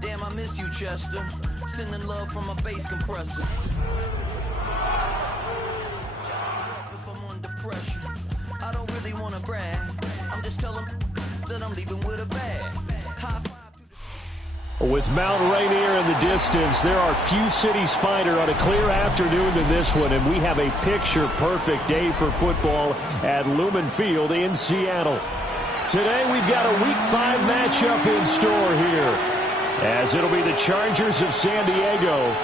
Damn, I miss you, Chester. Sending love from a bass compressor. If I'm under pressure, I don't really want to brag. I'm just telling that I'm leaving with a bag. High five. With Mount Rainier in the distance, there are few cities finer on a clear afternoon than this one, and we have a picture-perfect day for football at Lumen Field in Seattle. Today we've got a Week 5 matchup in store here, as it'll be the Chargers of San Diego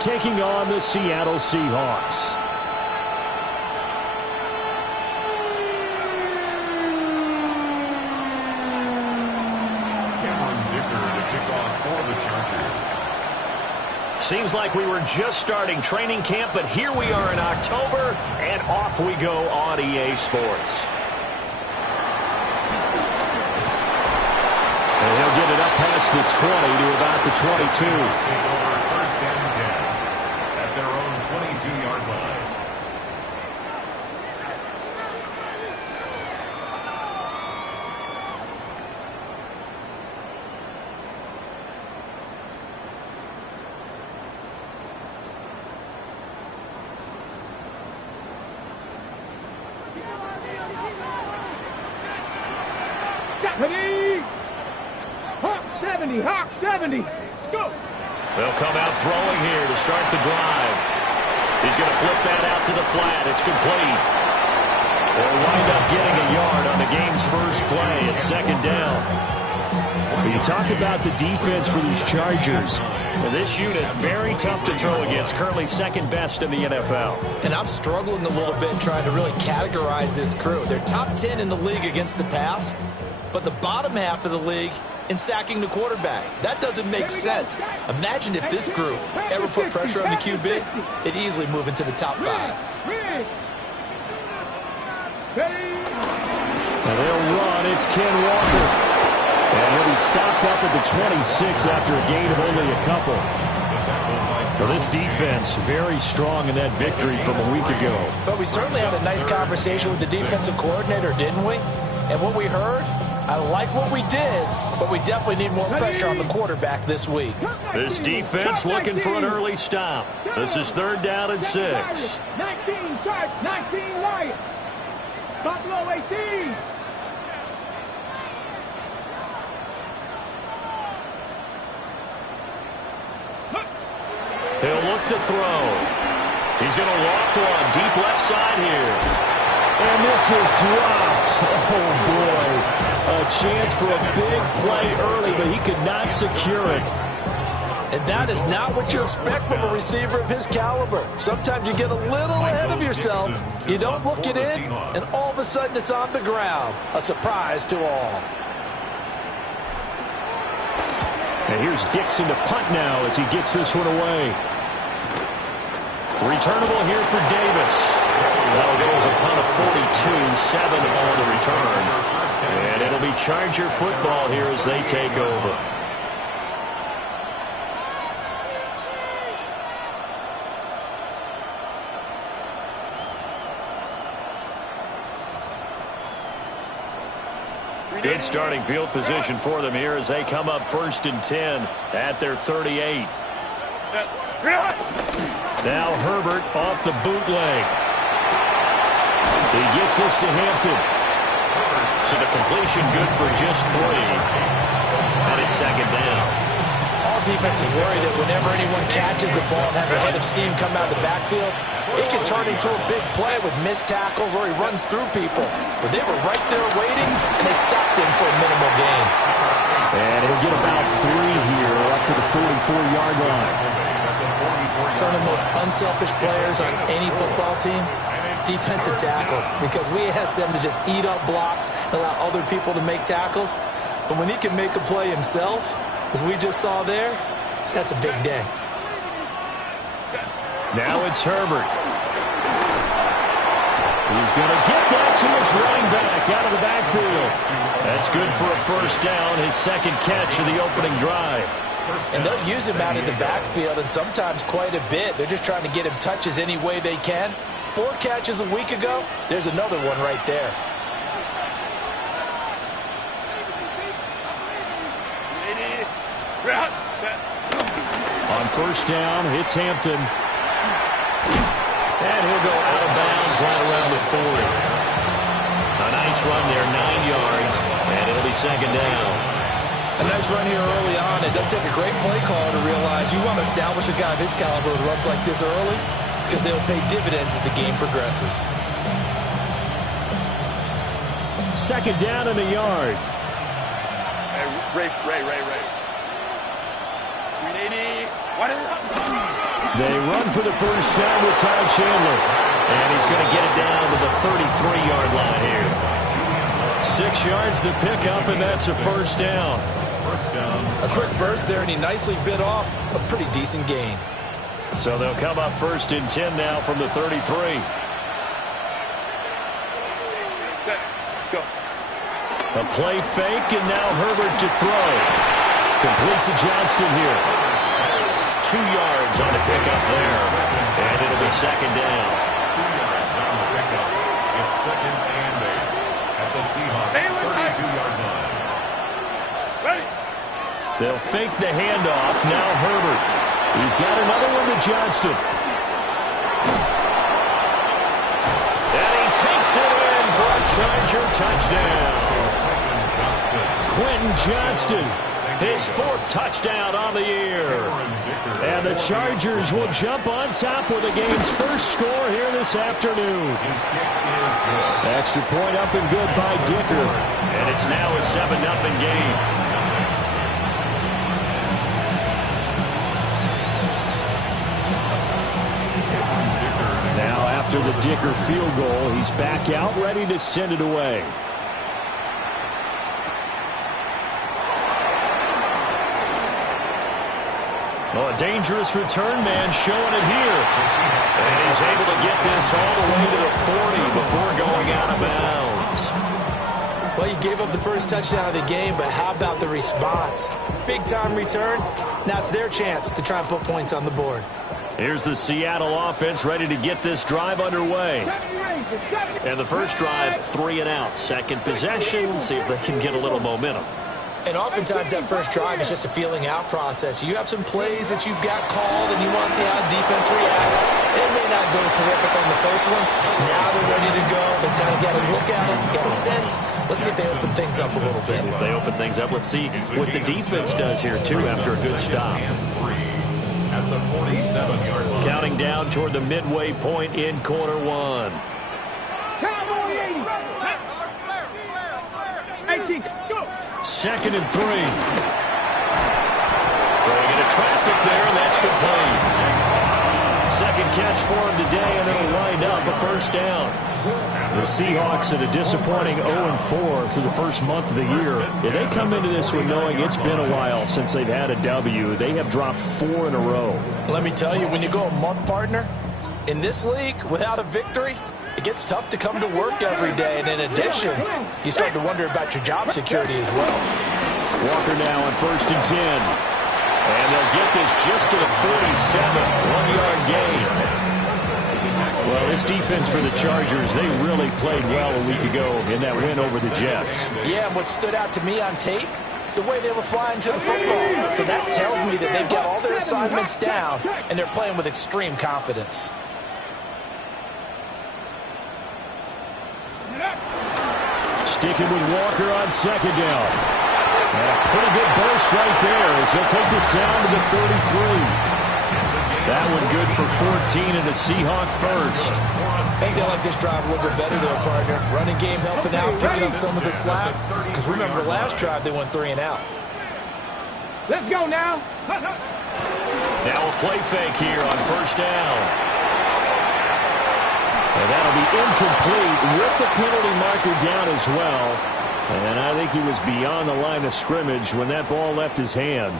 taking on the Seattle Seahawks. Seems like we were just starting training camp, but here we are in October, and off we go on EA Sports. And he'll get it up past the 20 to about the 22. First and 10 at their own 22-yard line. Hawk 70. Go. They'll come out throwing here to start the drive. He's going to flip that out to the flat. It's complete. They'll wind up getting a yard on the game's first play at second down. When you talk about the defense for these Chargers, this unit very tough to throw against, currently second best in the NFL. And I'm struggling a little bit trying to really categorize this crew. They're top 10 in the league against the pass, but the bottom half of the league in sacking the quarterback. That doesn't make sense. Imagine if this group ever put pressure on the QB, they'd easily move into the top 5. And they'll run. It's Ken Walker. And he'll be stopped up at the 26 after a gain of only a couple. Well, this defense very strong in that victory from a week ago. But we certainly had a nice conversation with the defensive coordinator, didn't we? And what we heard, I like what we did, but we definitely need more pressure on the quarterback this week. This defense looking for an early stop. This is third down and 6. 19 Sharks, 19 Lions. Buffalo 18. He'll look to throw. He's going to loft one deep left side here. And this is dropped. Oh, boy. A chance for a big play early, but he could not secure it. And that is not what you expect from a receiver of his caliber. Sometimes you get a little ahead of yourself. You don't look it in, and all of a sudden it's on the ground. A surprise to all. And here's Dixon to punt now as he gets this one away. Returnable here for Davis. That'll go as a punt of 42-7 on the return. And it'll be Charger football here as they take over. Good starting field position for them here as they come up 1st and 10 at their 38. Now Herbert off the bootleg. He gets this to Hampton. So the completion good for just 3. And it's second down. All defenses worry that whenever anyone catches the ball and has a head of steam come out of the backfield, it can turn into a big play with missed tackles or he runs through people. But they were right there waiting, and they stopped him for a minimal gain. And he'll get about 3 here up to the 44-yard line. Some of the most unselfish players on any football team, defensive tackles, because we ask them to just eat up blocks and allow other people to make tackles. But when he can make a play himself, as we just saw there, that's a big day. Now it's Herbert. He's going to get that to his running back out of the backfield. That's good for a first down, his second catch of the opening drive. And they'll use him out of the backfield, and sometimes quite a bit. They're just trying to get him touches any way they can. 4 catches a week ago, there's another one right there. On first down, it's Hampton. And he'll go out of bounds right around the 40. A nice run there, 9 yards, and it'll be second down. A nice run here early on. It doesn't take a great play caller to realize you want to establish a guy of his caliber with runs like this early because they'll pay dividends as the game progresses. Second down and a yard. Ray. 380. They run for the first down with Ty Chandler. And he's going to get it down to the 33-yard line here. 6 yards to pick up, and that's a first down. A quick burst there, and he nicely bit off a pretty decent gain. So they'll come up first and 10 now from the 33. Go. A play fake, and now Herbert to throw. Complete to Johnston here. 2 yards on the pickup there. And it'll be second down. 2 yards on the pickup. It's second and 8 at the Seahawks 32-yard line. Ready. They'll fake the handoff. Now Herbert. He's got another one to Johnston. And he takes it in for a Charger touchdown. Quentin Johnston, his 4th touchdown on the year. And the Chargers will jump on top with the game's first score here this afternoon. Extra point up and good by Dicker. And it's now a 7-0 game. Now after the Dicker field goal, he's back out ready to send it away. Oh, a dangerous return man showing it here. And he's able to get this all the way to the 40 before going out of bounds. Well, you gave up the first touchdown of the game, but how about the response? Big-time return. Now it's their chance to try and put points on the board. Here's the Seattle offense ready to get this drive underway. And the first drive, 3 and out. Second possession, see if they can get a little momentum. And oftentimes that first drive is just a feeling out process. You have some plays that you've got called and you want to see how defense reacts. It may not go terrific on the first one. Now they're ready to go. They've kind of got a look at them, got a sense. Let's see if they open things up a little bit. See if they open things up. Let's see what the defense does here, too, after a good stop. At the 47-yard line. Counting down toward the midway point in quarter 1. Go. Second and 3. Throwing into traffic there, and that's complete. Second catch for him today, and it'll wind up a first down. The Seahawks at a disappointing 0-4 through the first month of the year. If they come into this one knowing it's been a while since they've had a W, they have dropped 4 in a row. Let me tell you, when you go a month, partner, in this league without a victory, it gets tough to come to work every day. And in addition, you start to wonder about your job security as well. Walker now on first and 10. And they'll get this just to the 47. 1-yard gain. Well, this defense for the Chargers, they really played well a week ago in that win over the Jets. Yeah, and what stood out to me on tape, the way they were flying to the football. So that tells me that they've got all their assignments down, and they're playing with extreme confidence. Sticking with Walker on second down. And a pretty good burst right there as he'll take this down to the 33. That one good for 14 and a Seahawk first. I think they like this drive a little bit better there, partner. Running game helping out, picking up some of the slack. Because remember, last drive they went 3 and out. Let's go now. Now a play fake here on first down. And that'll be incomplete with the penalty marker down as well. And I think he was beyond the line of scrimmage when that ball left his hand.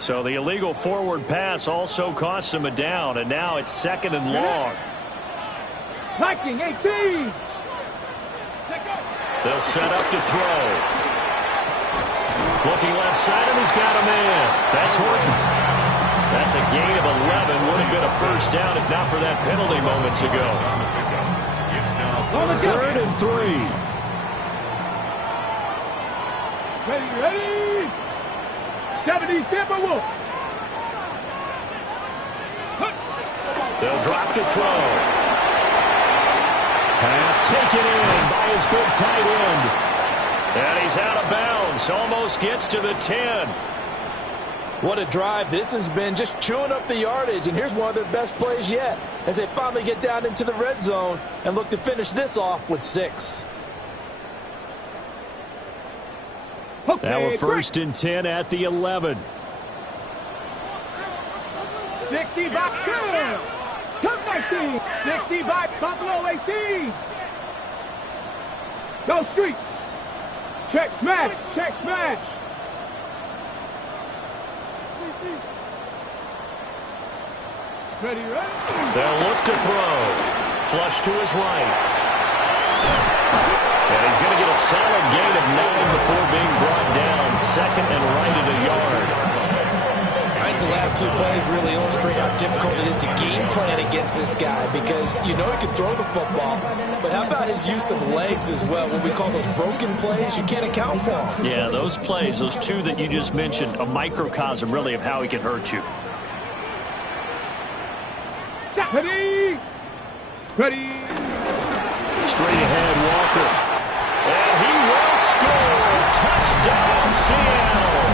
So the illegal forward pass also costs him a down, and now it's second and long. Blocking 18. They'll set up to throw. Looking left side, and he's got a man. That's Horton. That's a gain of 11. Would have been a first down if not for that penalty moments ago. Third and 3. Ready. 70 Timberwolves. They'll drop to throw. Pass taken in by his big tight end. And he's out of bounds. Almost gets to the 10. What a drive this has been, just chewing up the yardage. And here's one of their best plays yet as they finally get down into the red zone and look to finish this off with 6. Okay, Now a first and 10 at the 11. 60 by 2. Come 19. 60 by Buffalo 18. Go street. Check smash. Check smash. Ready. They'll look to throw. Flush to his right. And he's going to get a solid gain of 9 before being brought down. Second and right at a yard. I think the last 2 plays really illustrate how difficult it is to game plan against this guy because you know he can throw the football, but how about his use of legs as well? What we call those broken plays, you can't account for them. Yeah, those plays, those 2 that you just mentioned, a microcosm really of how he can hurt you. Ready. Ready. Straight ahead, Walker. And he will score. Touchdown, Seattle.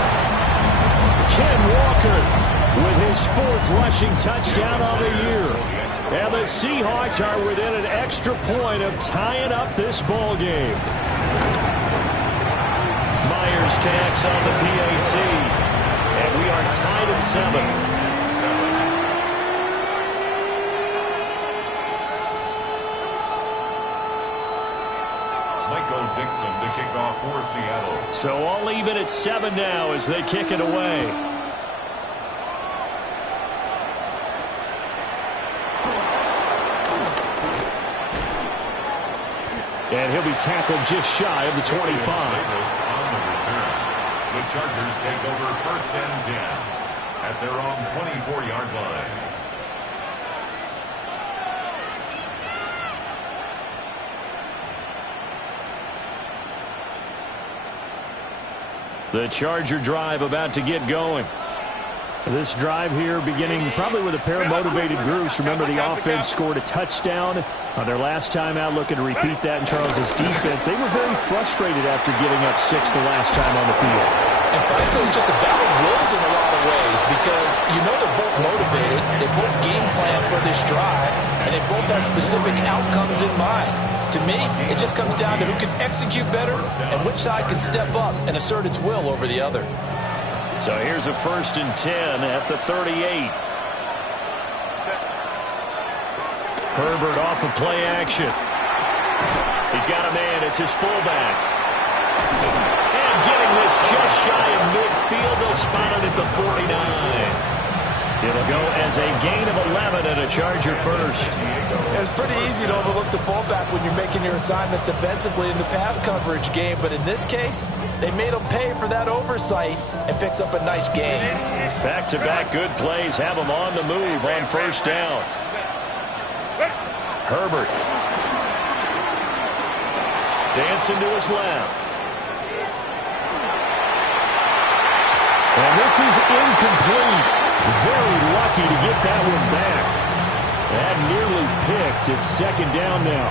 Ken Walker with his 4th rushing touchdown on the year. And the Seahawks are within an extra point of tying up this ball game. Myers connects on the PAT. And we are tied at 7. Dixon to kick off for Seattle. So all even at 7 now as they kick it away. And he'll be tackled just shy of the 25. On the return. The Chargers take over first and 10 at their own 24-yard line. The Charger drive about to get going. This drive here beginning probably with a pair of motivated groups. Remember, the offense scored a touchdown on their last time out, looking to repeat that in Charles's defense. They were very frustrated after giving up 6 the last time on the field. And frankly, it's just a battle of wills in a lot of ways because you know they're both motivated, they both game plan for this drive, and they both have specific outcomes in mind. To me, it just comes down to who can execute better and which side can step up and assert its will over the other. So here's a first and 10 at the 38. Herbert off of play action. He's got a man. It's his fullback. And getting this just shy of midfield. They'll spot it at the 49. It'll go as a gain of 11 and a Charger first. It's pretty easy to overlook the fullback when you're making your assignments defensively in the pass coverage game, but in this case, they made him pay for that oversight and picks up a nice gain. Back-to-back good plays have him on the move on first down. Herbert. Dancing to his left. And this is incomplete. Very lucky to get that one back. That nearly picked. It's second down now.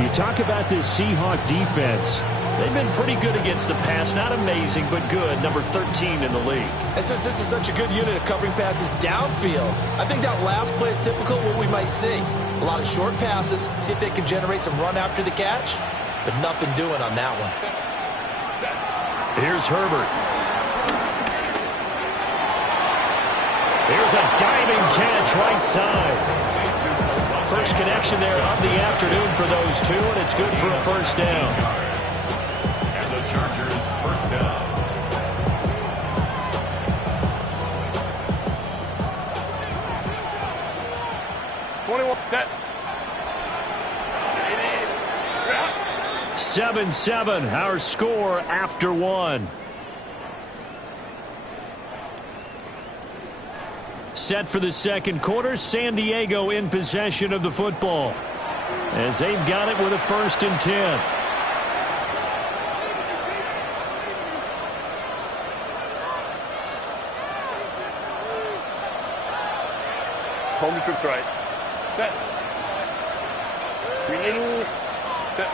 You talk about this Seahawk defense. They've been pretty good against the pass. Not amazing, but good. Number 13 in the league. And since this is such a good unit of covering passes downfield, I think that last play is typical of what we might see. A lot of short passes, see if they can generate some run after the catch, but nothing doing on that one. Here's Herbert. Here's a diving catch right side. First connection there of the afternoon for those 2, and it's good for a first down. And the Chargers first down. Set. 7-7, our score after 1. Set for the second quarter, San Diego in possession of the football, as they've got it with a 1st and 10. Home the troops right. Set. Renewal. Set.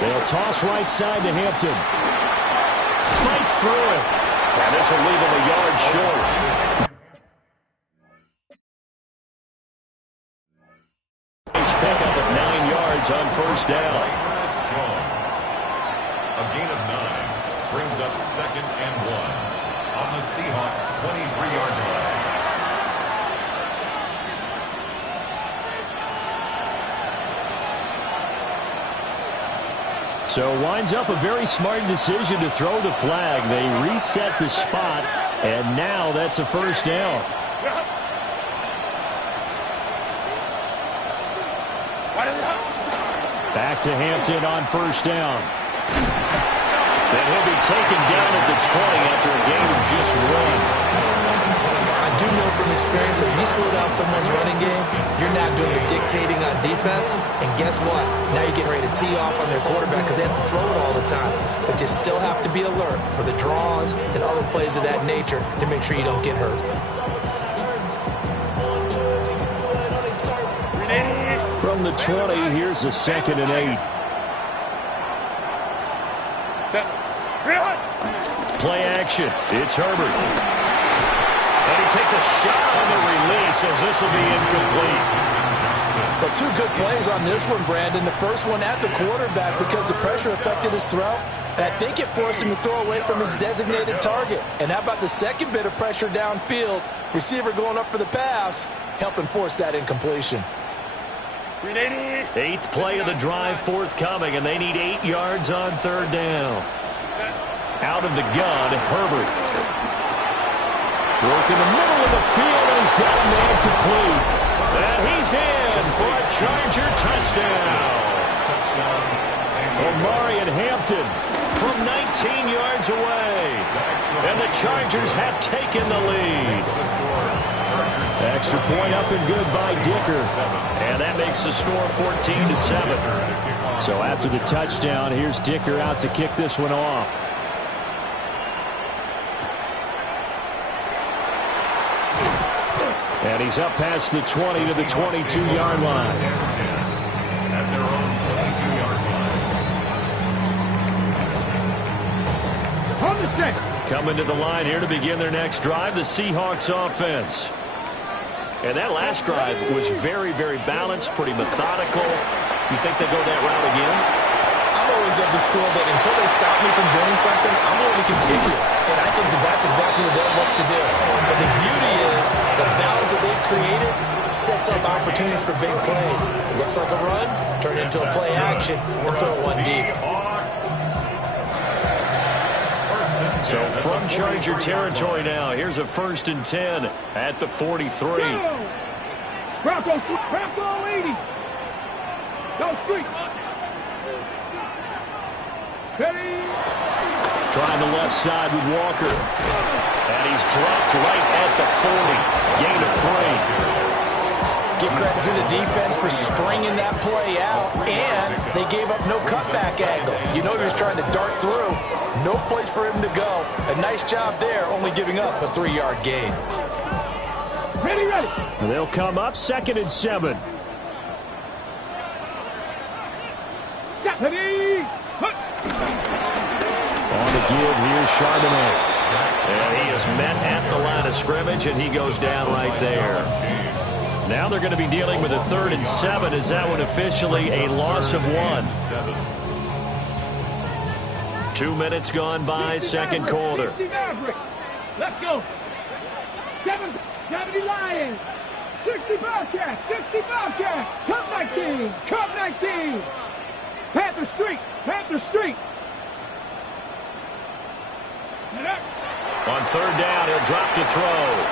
They'll toss right side to Hampton. Fights through it. And this will leave him a yard short. Nice pickup of 9 yards on 1st down. Jones. A gain of 9 brings up 2nd and 1 on the Seahawks 23-yard line. So winds up a very smart decision to throw the flag. They reset the spot, and now that's a 1st down. Back to Hampton on 1st down. Then he'll be taken down at the 20 after a gain of just 1. I do know from experience that if you slow down someone's running game, you're not doing the dictating on defense. And guess what? Now you're getting ready to tee off on their quarterback because they have to throw it all the time. But you still have to be alert for the draws and other plays of that nature to make sure you don't get hurt. From the 20, here's a 2nd and 8. Set. Play action. It's Herbert. And he takes a shot on the release as this will be incomplete. But 2 good plays on this one, Brandon. The first one at the quarterback because the pressure affected his throw. And I think it forced him to throw away from his designated target. And how about the second bit of pressure downfield? Receiver going up for the pass, helping force that incompletion. 8th play of the drive forthcoming, and they need 8 yards on 3rd down. Out of the gun, Herbert. Working the middle of the field, and he's got a man complete. And he's in for a Charger touchdown. Omari and Hampton from 19 yards away. And the Chargers have taken the lead. Extra point up and good by Dicker. And that makes the score 14-7. So after the touchdown, here's Dicker out to kick this one off. And he's up past the 20 to the 22-yard line. At their own 22-yard line. On the stick. Coming to the line here to begin their next drive, the Seahawks offense. And that last drive was very, very balanced, pretty methodical. You think they go that route again? I'm always of the school that until they stop me from doing something, I'm going to continue. And I think that that's exactly what they'll look to do. But the beauty is the balance that they've created sets up opportunities for big plays. It looks like a run, turn it into a play action, and throw one deep. So from Charger territory now, here's a 1st and 10 at the 43. Bronco 80. Go street. Ready. Trying the left side with Walker. And he's dropped right at the 40. Gain of 3. Give credit to the defense for stringing that play out, and they gave up no cutback angle. You know he was trying to dart through. No place for him to go. A nice job there, only giving up a 3-yard gain. Ready. They'll come up 2nd and 7. Ready. On the give, here's Charbonnet. And he is met at the line of scrimmage, and he goes down right there. Now they're going to be dealing with a 3rd and 7. Is that one officially a loss of 1? 2 minutes gone by, second quarter. Let's go. 70 Lions. 60 Bobcats. 60 Bobcats. Cup 19. Cup 19. Panther Street. Panther Street. On 3rd down, he'll drop to throw.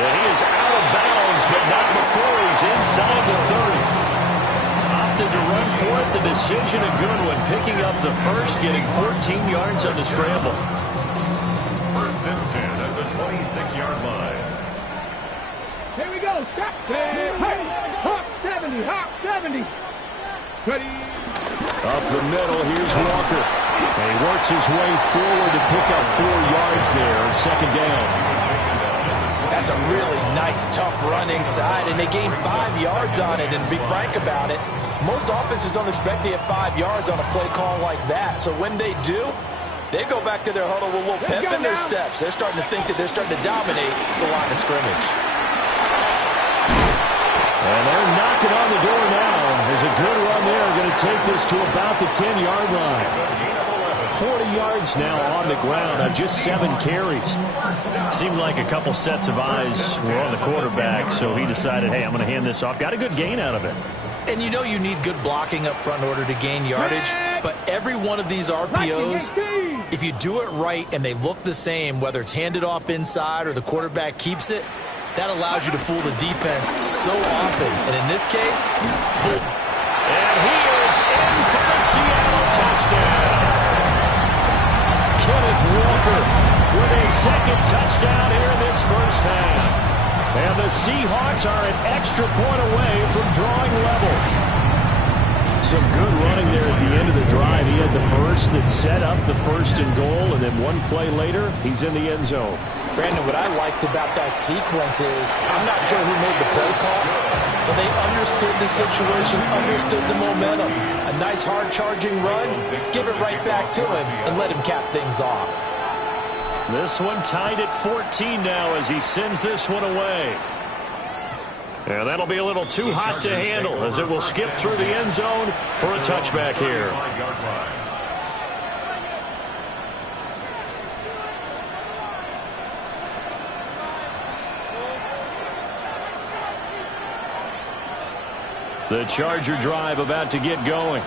And he is out of bounds, but not before he's inside the 30. Opted to run for it. The decision a good one. Picking up the first, getting 14 yards on the scramble. 1st and Up the middle, here's Walker. And he works his way forward to pick up 4 yards there on second down. That's a really nice, tough run inside, and they gained 5 yards on it. And to be frank about it, most offenses don't expect to get 5 yards on a play call like that. So when they do, they go back to their huddle with a little pep in their steps. They're starting to think that they're starting to dominate the line of scrimmage. And they're knocking on the door now. There's a good run there. Going to take this to about the 10-yard line. 40 yards now on the ground on just 7 carries. Seemed like a couple sets of eyes were on the quarterback, so he decided, hey, I'm going to hand this off. Got a good gain out of it. And you know you need good blocking up front in order to gain yardage, but every one of these RPOs, if you do it right and they look the same, whether it's handed off inside or the quarterback keeps it, that allows you to fool the defense so often. And in this case, boom. And he is in for the Seattle touchdown. Kenneth Walker with a second touchdown here in this first half. And the Seahawks are an extra point away from drawing level. Some good running there at the end of the drive. He had the burst that set up the 1st and goal, and then one play later, he's in the end zone. Brandon, what I liked about that sequence is, I'm not sure who made the play call, but they understood the situation, understood the momentum. A nice hard-charging run, give it right back to him, and let him cap things off. This one tied at 14 now as he sends this one away. And that'll be a little too hot to handle as it will skip through the end zone for a touchback here. The Charger drive about to get going.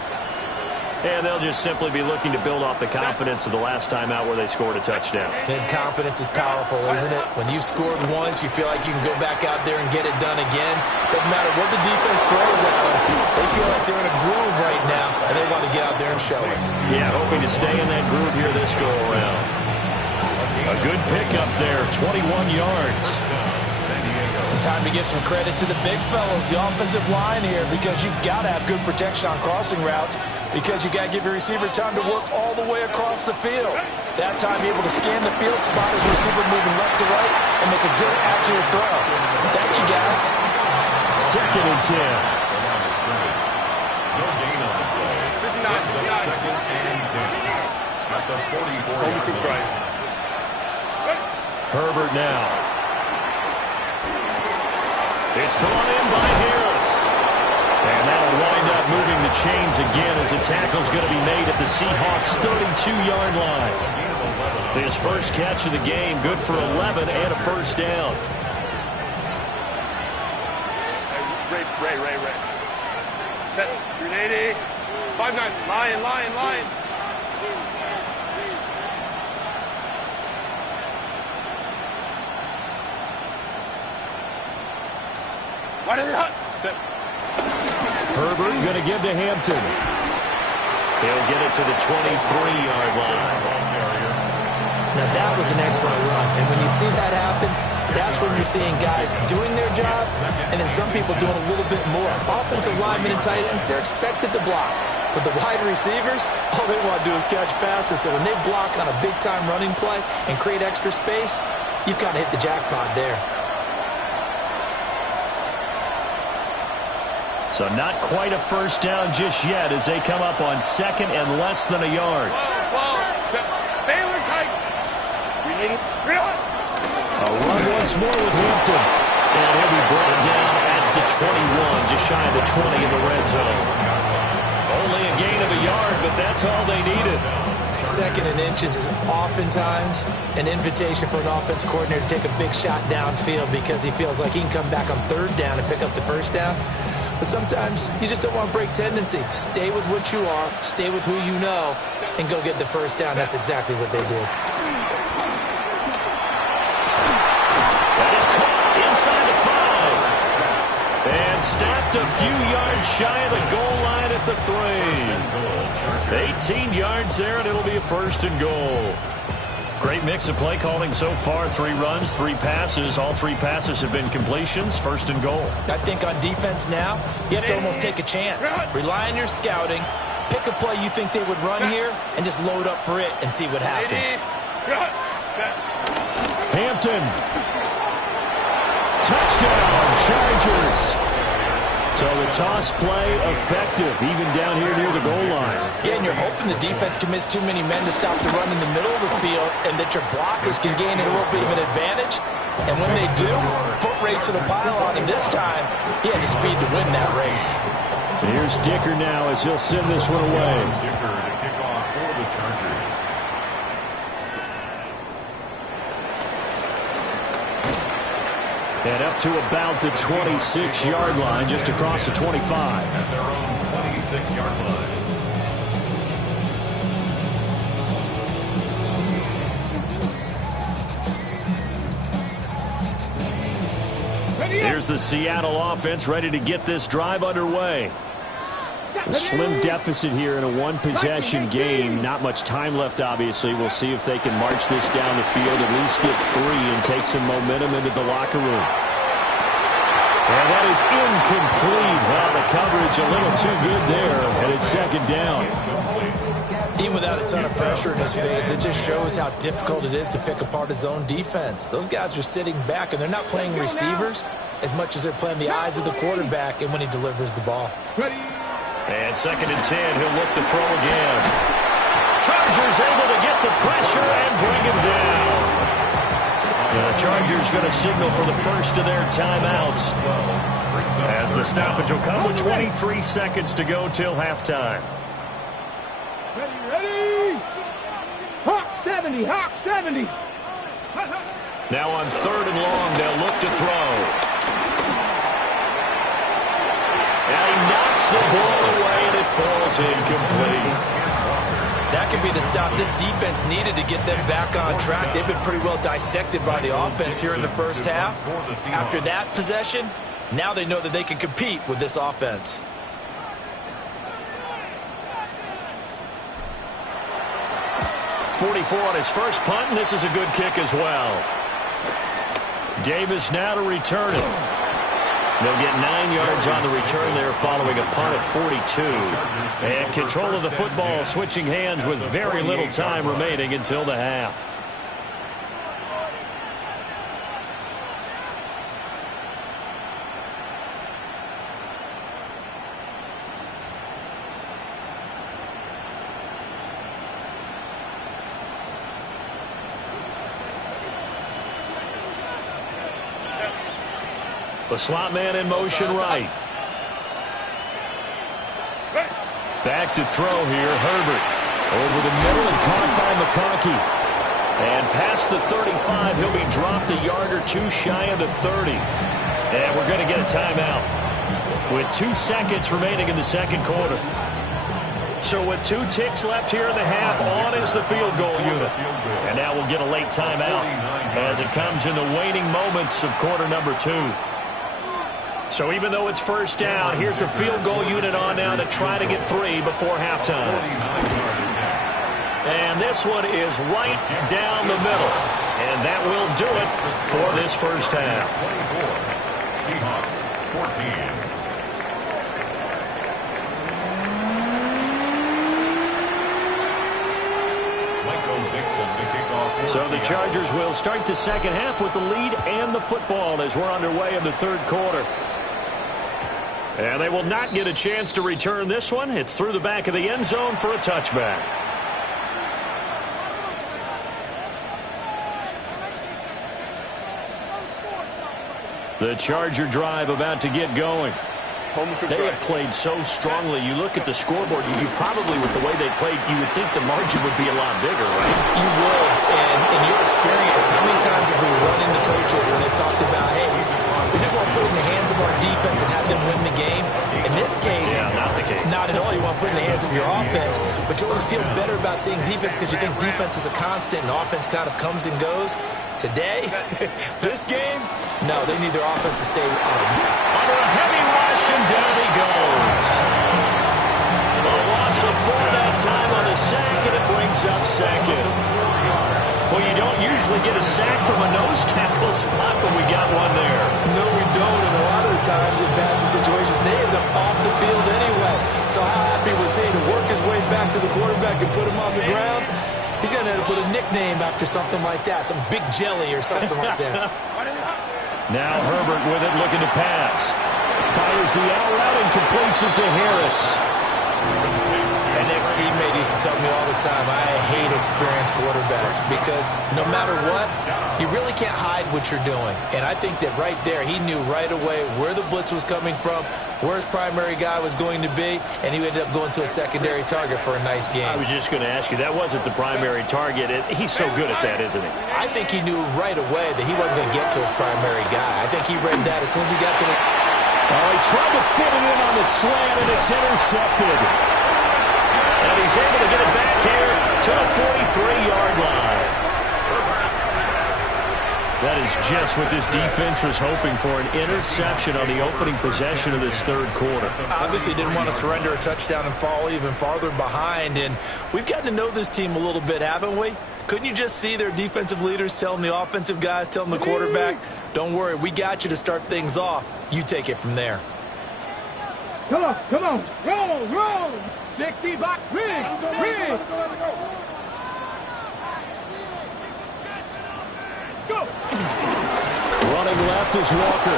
And they'll just simply be looking to build off the confidence of the last time out where they scored a touchdown. And confidence is powerful, isn't it? When you've scored once, you feel like you can go back out there and get it done again. Doesn't matter what the defense throws at them. They feel like they're in a groove right now, and they want to get out there and show it. Yeah, hoping to stay in that groove here this go-around. A good pickup there, 21 yards. Time to give some credit to the big fellows, the offensive line here, because you've got to have good protection on crossing routes, because you got to give your receiver time to work all the way across the field. That time able to scan the field, spot his receiver moving left to right, and make a good, accurate throw. Thank you, guys. 2nd and 10. No gain on the play. 2nd and 10. At the 44-yard line. Herbert now. It's brought in by Harris. And that'll wind up moving the chains again as a tackle's going to be made at the Seahawks' 32-yard line. His first catch of the game, good for 11 and a first down. Ray. 380. 5-9. Lion. Herbert going to give to Hampton. He'll get it to the 23-yard line. Now, that was an excellent run. And when you see that happen, that's when you're seeing guys doing their job and then some people doing a little bit more. Offensive linemen and tight ends, they're expected to block. But the wide receivers, all they want to do is catch passes. So when they block on a big-time running play and create extra space, you've got to hit the jackpot there. So not quite a first down just yet as they come up on 2nd and less than a yard. Baylor tight. A run once more with Hampton. And he'll be brought down at the 21, just shy of the 20 in the red zone. Only a gain of a yard, but that's all they needed. 2nd and inches is oftentimes an invitation for an offense coordinator to take a big shot downfield because he feels like he can come back on 3rd down and pick up the first down. But sometimes you just don't want to break tendency. Stay with what you are, stay with who you know, and go get the first down. That's exactly what they did. That is caught inside the 5. And stopped a few yards shy of the goal line at the 3. 18 yards there, and it'll be a 1st and goal. Great mix of play calling so far. 3 runs, 3 passes. All 3 passes have been completions. First and goal. I think on defense now, you have to almost take a chance. Rely on your scouting. Pick a play you think they would run here and just load up for it and see what happens. Hampton. Touchdown, Chargers. So the toss play effective, even down here near the goal line. Yeah, and you're hoping the defense commits too many men to stop the run in the middle of the field and that your blockers can gain a little bit of an advantage. And when they do, foot race to the pylon, and this time, he had the speed to win that race. So here's Dicker now as he'll send this one away. Dicker to kick off for the Chargers. And up to about the 26-yard line, just across the 25. At their own 26-yard line. Here's the Seattle offense ready to get this drive underway. A slim deficit here in a one-possession game. Not much time left, obviously. We'll see if they can march this down the field, at least get 3 and take some momentum into the locker room. And that is incomplete. Well, the coverage a little too good there, and it's second down. Even without a ton of pressure in his face, it just shows how difficult it is to pick apart his own defense. Those guys are sitting back, and they're not playing receivers as much as they're playing the eyes of the quarterback and when he delivers the ball. And second and 10, he'll look to throw again. Chargers able to get the pressure and bring him down. The Chargers going to signal for the first of their timeouts as the stoppage will come with 23 seconds to go till halftime. Ready? Hawk 70, Hawk 70. Now on 3rd and long, they'll look to throw. And he knocks the ball away, and it falls incomplete. That could be the stop this defense needed to get them back on track. They've been pretty well dissected by the offense here in the first half. After that possession, now they know that they can compete with this offense. .44 on his first punt, and this is a good kick as well. Davis now to return it. They'll get 9 yards on the return there following a punt at 42. And control of the football switching hands with very little time remaining until the half. The slot man in motion right. Back to throw here, Herbert. Over the middle and caught by McConkey. And past the 35, he'll be dropped a yard or 2 shy of the 30. And we're going to get a timeout with 2 seconds remaining in the second quarter. So with 2 ticks left here in the half, on is the field goal unit. And now we'll get a late timeout as it comes in the waning moments of quarter number 2. So even though it's first down, here's the field goal unit on now to try to get 3 before halftime. And this one is right down the middle. And that will do it for this first half. Seahawks 14. So the Chargers will start the second half with the lead and the football as we're underway in the third quarter. And they will not get a chance to return this one. It's through the back of the end zone for a touchback. The Charger drive about to get going. They have played so strongly. You look at the scoreboard, you probably, with the way they played, you would think the margin would be a lot bigger, right? You would. And in your experience, how many times have we run into coaches when they've talked about, hey, we just want to put it in the hands of our defense and have them win the game? In this case, not the case. Not at all. You want to put it in the hands of your offense, but you always feel better about seeing defense because you think defense is a constant and offense kind of comes and goes. Today, this game, no, they need their offense to stay on. Under a heavy rush, and down he goes. A loss of 4 that time on the sack, and it brings up second. Well, you tackle spot, but we got one there. No, we don't. And a lot of the times in passing situations, they end up off the field anyway. So how happy was he to work his way back to the quarterback and put him on the ground? He's going to end up with a nickname after something like that, some Big Jelly or something like that. Now Herbert with it, looking to pass. Fires the out route and completes it to Harris. An ex-teammate used to tell me all the time, I hate experienced quarterbacks because no matter what, you really can't hide what you're doing. And I think that right there, he knew right away where the blitz was coming from, where his primary guy was going to be, and he ended up going to a secondary target for a nice game. I was just going to ask you, that wasn't the primary target. He's so good at that, isn't he? I think he knew right away that he wasn't going to get to his primary guy. I think he read that as soon as he got to the... Oh, he tried to fit it in on the slant, and it's intercepted. And he's able to get it back here to the 43-yard line. That is just what this defense was hoping for, an interception on the opening possession of this third quarter. Obviously didn't want to surrender a touchdown and fall even farther behind. And we've gotten to know this team a little bit, haven't we? Couldn't you just see their defensive leaders telling the offensive guys, telling the quarterback, don't worry, we got you to start things off. You take it from there. Come on, roll. 60 box, rig. Go. Running left is Walker.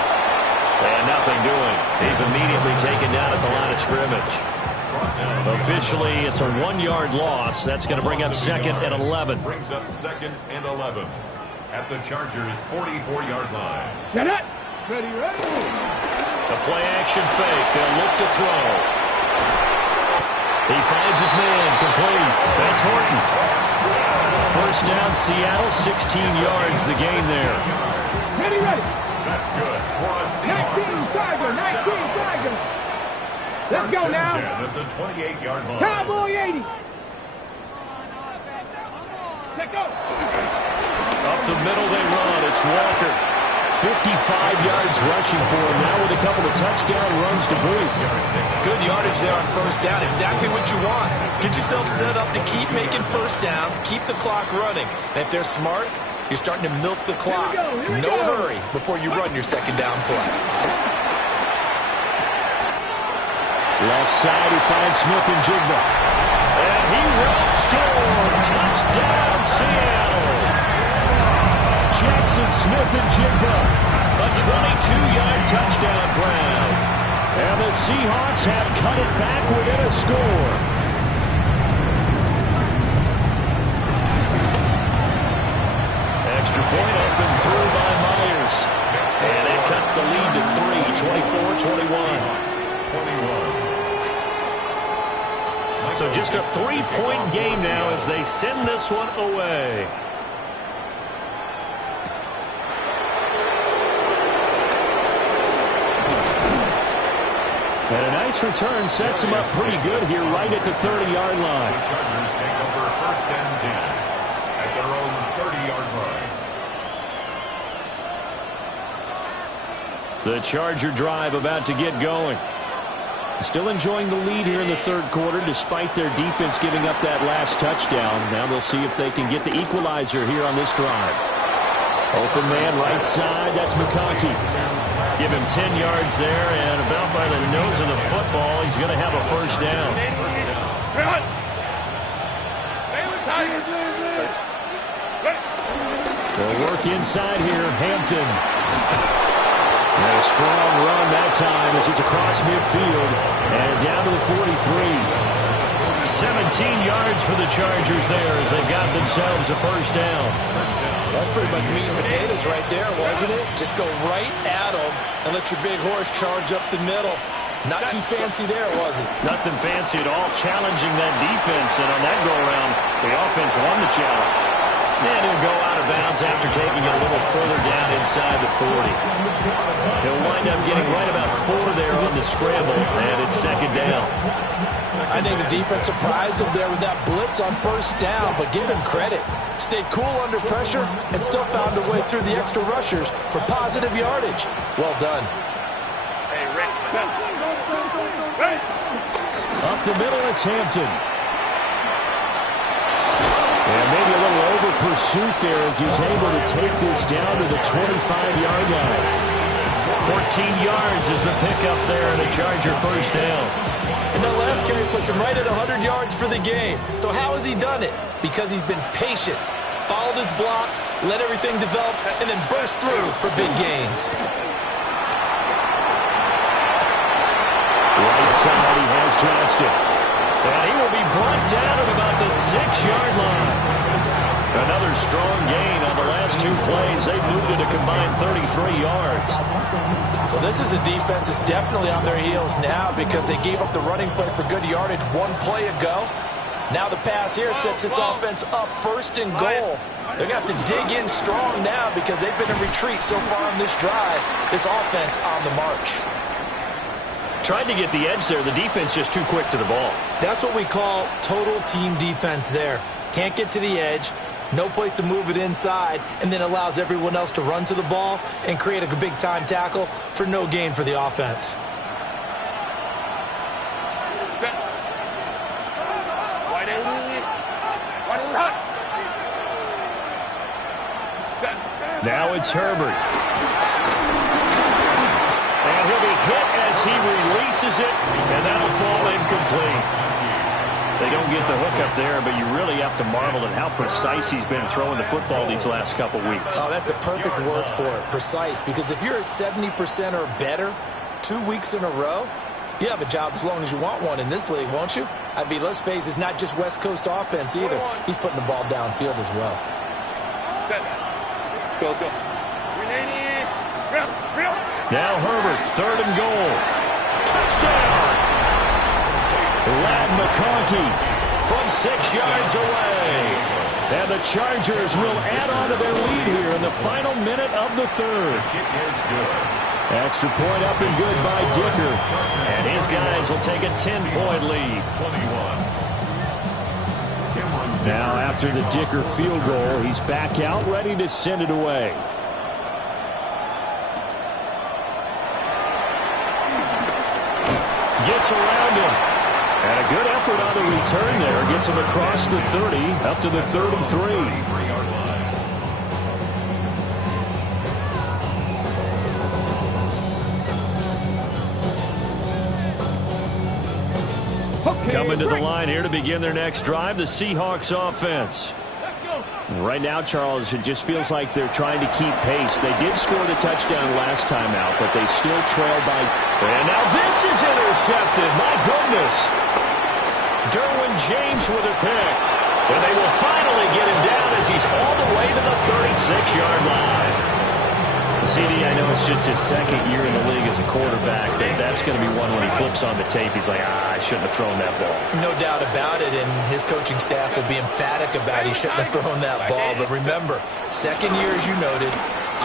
And nothing doing. He's immediately taken down at the line of scrimmage. Officially, it's a 1-yard loss. That's going to bring up 2nd and 11. Brings up 2nd and 11 at the Chargers' 44-yard line. Get it. Ready. The play-action fake. They'll look to throw. He finds his man, complete. That's Horton. First down, Seattle, 16 yards, the gain there. Ready. That's good for a Seahawks. 19 Tiger. Let's go now. At the 28-yard line. Cowboy 80. Let's go. Up the middle they run. It's Walker. 55 yards rushing for him now with a couple of touchdown runs to boot. Good yardage there on first down. Exactly what you want. Get yourself set up to keep making first downs, keep the clock running. And if they're smart, you're starting to milk the clock. No hurry before you run your second down play. Left side, he finds Smith and Jigba. And he will score. Touchdown, Seattle. Jackson, Smith, and Jigba. A 22-yard touchdown grab. And the Seahawks have cut it back within a score. Extra point up and through by Myers. And it cuts the lead to 3, 24-21. So just a 3-point game now as they send this one away. And a nice return sets him up pretty good here right at the 30-yard line. The Chargers take over 1st and 10 at their own 30-yard line. The Charger drive about to get going. Still enjoying the lead here in the third quarter despite their defense giving up that last touchdown. Now they'll see if they can get the equalizer here on this drive. Open man right side, that's McConkey. Give him 10 yards there, and about by the nose of the football, he's going to have a first down. They'll work inside here, Hampton. And a strong run that time as it's across midfield and down to the 43. 17 yards for the Chargers there as they got themselves a first down. That's pretty much meat and potatoes right there, wasn't it? Just go right at them and let your big horse charge up the middle. Not too fancy there, was it? Nothing fancy at all, challenging that defense, and on that go-around, the offense won the challenge. And he'll go out of bounds after taking it a little further down inside the 40. He'll wind up getting right about 4 there on the scramble, and it's second down. I think the defense surprised him there with that blitz on first down, but give him credit. Stayed cool under pressure and still found a way through the extra rushers for positive yardage. Well done. Hey, Rick. Up the middle, it's Hampton. And maybe a little over pursuit there as he's able to take this down to the 25-yard line. 14 yards is the pickup there, and a Charger first down. And that last carry puts him right at 100 yards for the game. So how has he done it? Because he's been patient, followed his blocks, let everything develop, and then burst through for big gains. Right side, he has Johnston. And he will be brought down at about the 6-yard line. Another strong gain on the last two plays. They moved it a combined 33 yards. Well, this is a defense that's definitely on their heels now because they gave up the running play for good yardage one play ago. Now the pass here sets this offense up first and goal. They're going to have to dig in strong now because they've been in retreat so far on this drive. This offense on the march. Tried to get the edge there. The defense just too quick to the ball. That's what we call total team defense there. Can't get to the edge, no place to move it inside, and then allows everyone else to run to the ball and create a big-time tackle for no gain for the offense. Set. Wide end. Wide end hot. Set. Now it's Herbert. And he'll be hit as he releases it, and that'll fall incomplete. They don't get the hook up there, but you really have to marvel at how precise he's been throwing the football these last couple weeks. Oh, that's the perfect word for it, precise, because if you're at 70% or better 2 weeks in a row, you have a job as long as you want one in this league, won't you? I mean, let's face it, it's not just West Coast offense either. He's putting the ball downfield as well. Set. Go, go. Now Herbert, 3rd and goal. Touchdown! Lad McConkey from 6 yards away. And the Chargers will add on to their lead here in the final minute of the third. Extra point up and good by Dicker. And his guys will take a 10-point lead. Now after the Dicker field goal, he's back out ready to send it away. Gets around him. And a good effort on the return there. Gets him across the 30, up to the 33. Coming to the line here to begin their next drive, the Seahawks offense. Right now, Charles, it just feels like they're trying to keep pace. They did score the touchdown last time out, but they still trail by. And now this is intercepted. My goodness. Derwin James with a pick. And they will finally get him down as he's all the way to the 36-yard line. CD, I know it's just his second year in the league as a quarterback, but that's going to be one when he flips on the tape. He's like, I shouldn't have thrown that ball. No doubt about it, and his coaching staff will be emphatic about he shouldn't have thrown that ball. But remember, second year, as you noted,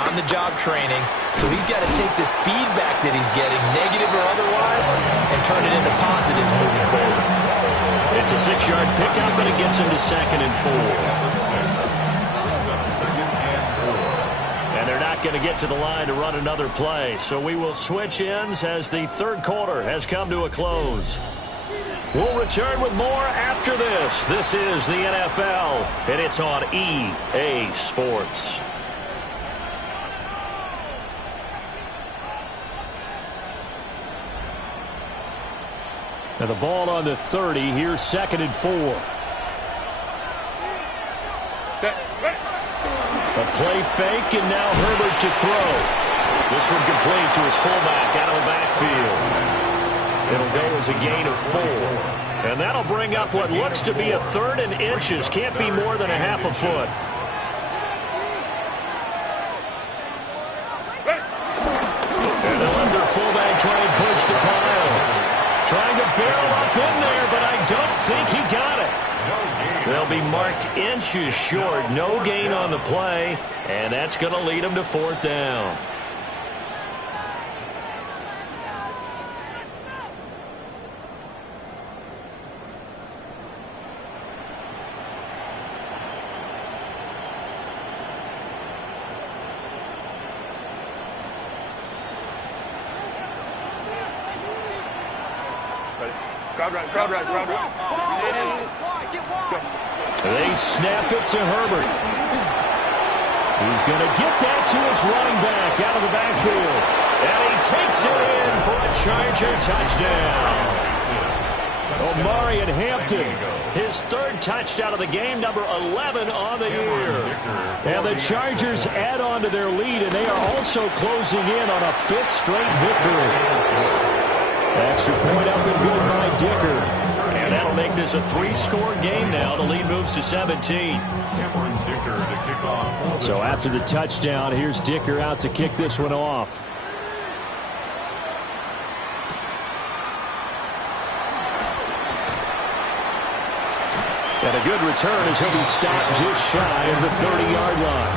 on-the-job training, so he's got to take this feedback that he's getting, negative or otherwise, and turn it into positives moving forward. It's a 6-yard pickup, and it gets him to 2nd and 4. And they're not going to get to the line to run another play. So we will switch ends as the third quarter has come to a close. We'll return with more after this. This is the NFL, and it's on EA Sports. Now the ball on the 30. Here's 2nd and 4. A play fake, and now Herbert to throw. This one complete to his fullback out of the backfield. It'll go as a gain of 4. And that'll bring up what looks to be a 3rd and inches. Can't be more than a half a foot. And they'll let their fullback try and push the pile. Trying to barrel up in there, but I don't think he got it. They'll be marked inches short. No gain on the play, and that's going to lead them to 4th down. Crowd right. They snap it to Herbert. He's going to get that to his running back out of the backfield. And he takes it in for a Charger touchdown. Omarion Hampton, his third touchdown of the game, number 11 on the year. And the Chargers add on to their lead, and they are also closing in on a fifth straight victory. Extra point up and good by Dicker. And that'll make this a three-score game now. The lead moves to 17. So after the touchdown, here's Dicker out to kick this one off. And a good return as he'll be stopped just shy of the 30-yard line.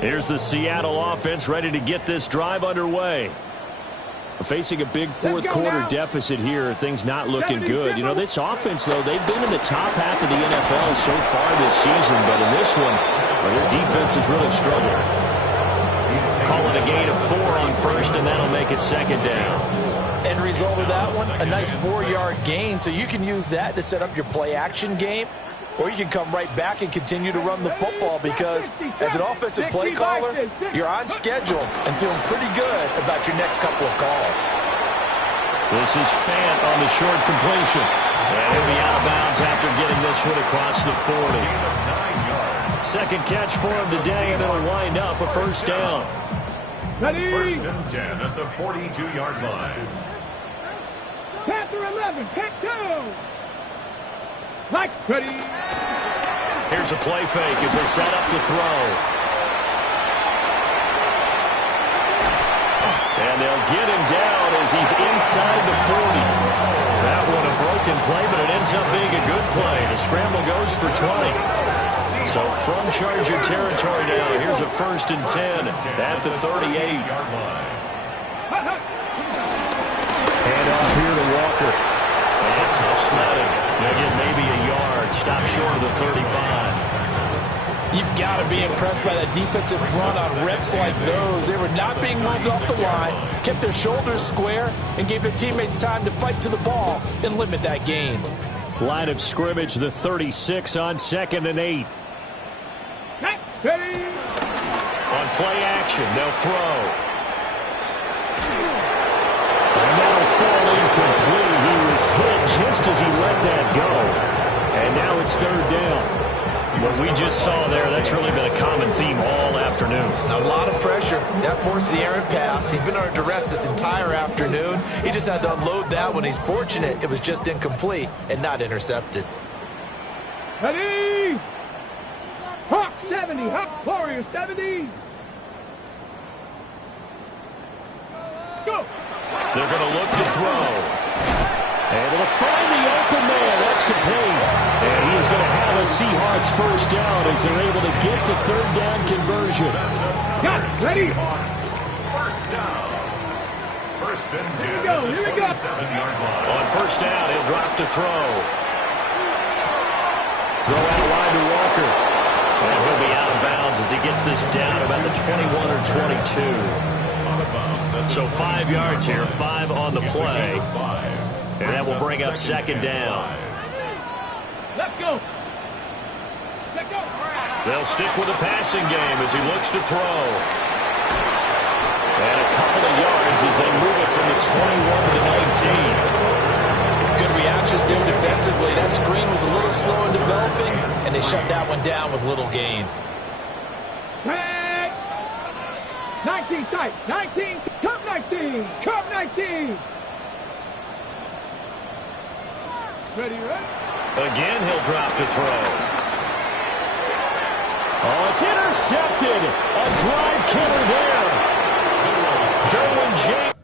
Here's the Seattle offense ready to get this drive underway. Facing a big fourth quarter deficit here, things not looking good. You know, this offense, though, they've been in the top half of the NFL so far this season, but in this one, their defense has really struggled. Call it a gain of 4 on first, and that'll make it second down. End result of that one, a nice 4-yard gain, so you can use that to set up your play-action game, or you can come right back and continue to run the football because as an offensive play caller, you're on schedule and feeling pretty good about your next couple of calls. This is Fant on the short completion. And he'll be out of bounds after getting this one across the 40. Second catch for him today, and it'll wind up a first down. Ready? First and 10 at the 42-yard line. Panther 11, pick 2. Mike, ready? Here's a play fake as they set up the throw. And they'll get him down as he's inside the 40. That one a broken play, but it ends up being a good play. The scramble goes for 20. So from Charger territory now, here's a first and 10 at the 38. Hand off here to Walker. And tough sledding. They'll get maybe a yard. Stop short of the 35. You've got to be impressed by that defensive front on reps like those. They were not being moved off the line, kept their shoulders square, and gave their teammates time to fight to the ball and limit that gain. Line of scrimmage, the 36 on 2nd and 8. On play action, they'll throw. And that'll fall incomplete. He was hit just as he let that go. And now it's third down. What we just saw there, that's really been a common theme all afternoon. A lot of pressure. That forced the errant pass. He's been under duress this entire afternoon. He just had to unload that one. He's fortunate it was just incomplete and not intercepted. Ready? Hawk 70, Hawk Warrior 70. Go. They're going to look to throw. Able to find the open man. That's complete. And he is going to have a Seahawks first down as they're able to get the third down conversion. Got it. Ready? First down. First and 10 Here we go. Here we go. 7-yard line. On first down, he'll drop to throw. Throw out wide to Walker. And he'll be out of bounds as he gets this down about the 21 or 22. So 5 yards here, 5 on the play. And that will bring up second down. Let's go. Let's go. They'll stick with the passing game as he looks to throw. And a couple of yards as they move it from the 21 to the 19. Good reactions there defensively. That screen was a little slow in developing, and they shut that one down with little gain. 19 tight. 19. Come 19. Come 19. Ready, ready? Again, he'll drop to throw. Oh, it's intercepted. A drive killer there. Derwin James.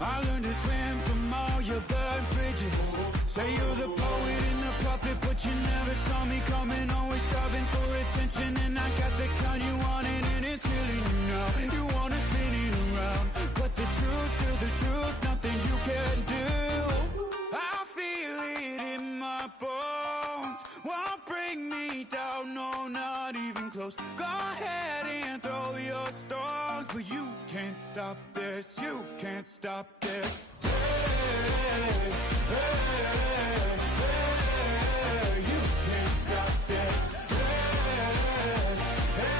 I learned to swim from all your burnt bridges. Say you're the poet and the prophet, but you never saw me coming. Always starving for attention, and I got the kind you wanted, and it's killing you now. You wanna spin it around, but the truth's still the truth. Nothing you can do. I feel it in my bones. Won't bring me down, no, not even close. Go ahead and throw your stones, but you can't stop this. You can't stop this. Hey, hey, hey, you can't stop this. Hey, hey,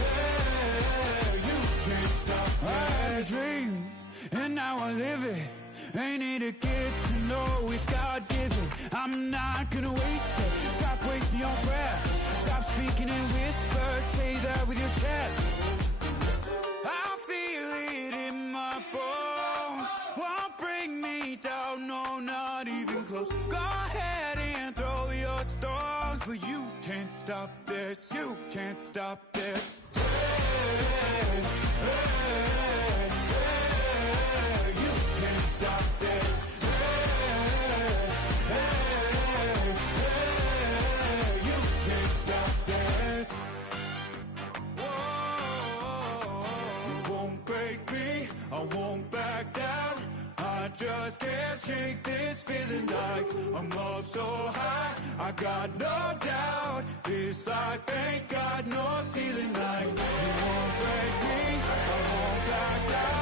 hey, you can't stop this. I had a dream, and now I live it. Ain't it a gift to know it's God-given? I'm not gonna waste it. Stop wasting your breath. Stop speaking in whispers. Say that with your chest. I feel it in my bones. Won't bring me down, no, not even close. Go ahead and throw your stones, but you can't stop this. You can't stop this. Hey, hey, hey, you can't stop this. Hey, hey, hey, you can't stop this. Whoa, you won't break me, I won't back down. I just can't shake this feeling like I'm up so high. I got no doubt this life ain't got no ceiling like. You won't break me, I won't back down.